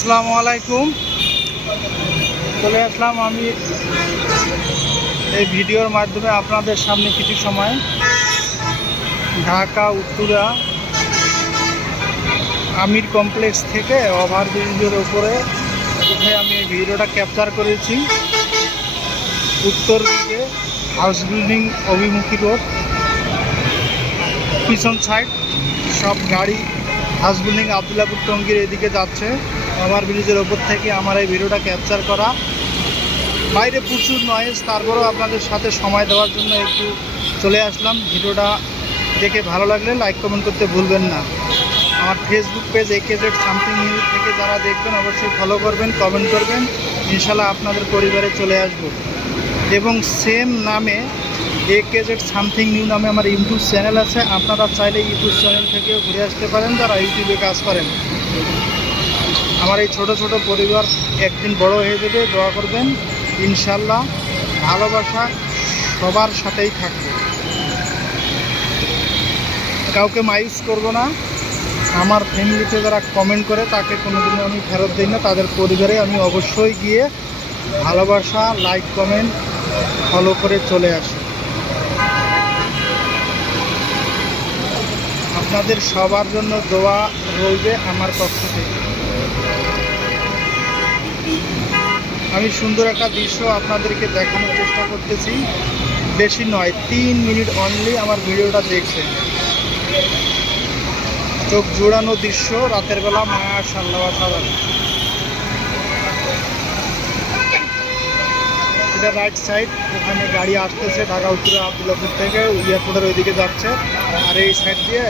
আসসালামু আলাইকুম। চলে আসলাম আমি এই ভিডিওর মাধ্যমে আপনাদের সামনে কিছু সময়। ঢাকা, উত্তরা, আমির কমপ্লেক্স থেকে ওভার ওভারব্রিজের ওপরে উঠে আমি এই ভিডিওটা ক্যাপচার করেছি। উত্তর দিকে হাউস বিল্ডিং অভিমুখী রোড। পিছন সাইড সব গাড়ি হাউস বিল্ডিং আবদুল্লাপুর টঙ্গির এদিকে যাচ্ছে। ওভার ব্রিজের ওপর থেকে আমার এই ভিডিওটা ক্যাপচার করা। বাইরে প্রচুর নয়েজ তারপরেও আপনাদের সাথে সময় দেওয়ার জন্য একটু চলে আসলাম। ভিডিওটা দেখে ভালো লাগলে লাইক কমেন্ট করতে ভুলবেন না। আমার Facebook page A K Z something news থেকে যারা দেখবেন, অবশ্যই ফলো করবেন কমেন্ট করবেন। ইনশাল্লাহ আপনাদের পরিবারে চলে আসব। এবং সেম নামে A K Z something new নামে আমার ইউটিউব চ্যানেল আছে। আপনারা চাইলে ইউটিউব চ্যানেল থেকেও ঘুরে আসতে পারেন, যারা ইউটিউবে কাজ করেন। আমার এই ছোট ছোট পরিবার একদিন বড় হয়ে যাবে, দোয়া করবেন। ইনশাল্লাহ ভালোবাসা সবার সাথেই থাকবে। কাউকে মাইস করব না। আমার ফ্যামিলিতে যারা কমেন্ট করে, তাকে কোনোদিনও আমি ফেরত দিই না। তাদের পরিবারে আমি অবশ্যই গিয়ে ভালোবাসা লাইক কমেন্ট ফলো করে চলে আসি। আপনাদের সবার জন্য দোয়া রইবে আমার পক্ষ থেকে। আমি সুন্দর একটা দৃশ্য আপনাদেরকে দেখানোর চেষ্টা করতেছি। বেশি নয়, তিন মিনিট অনলি আমার ভিডিওটা দেখছে চোখ জোড়ানো দৃশ্য, রাতের বেলা মাশাল্লাহ সাধারণ এটা রাইট সাইড ওখানে গাড়ি আসতেছে ঢাকা উত্তরে আবদুল্লাপুর থেকে, এয়ারপোর্টের ওইদিকে যাচ্ছে। আর এই সাইড দিয়ে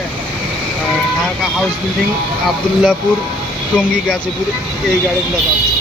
ঢাকা হাউস বিল্ডিং আবদুল্লাপুর টঙ্গী গাজীপুর এই গাড়িগুলো যাচ্ছে।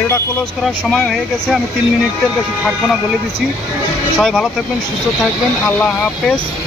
ভিডিওটা ক্লোজ করার সময় হয়ে গেছে, আমি তিন মিনিটের বেশি থাকব না বলে দিচ্ছি। সবাই ভালো থাকবেন, সুস্থ থাকবেন, আল্লাহ হাফেজ।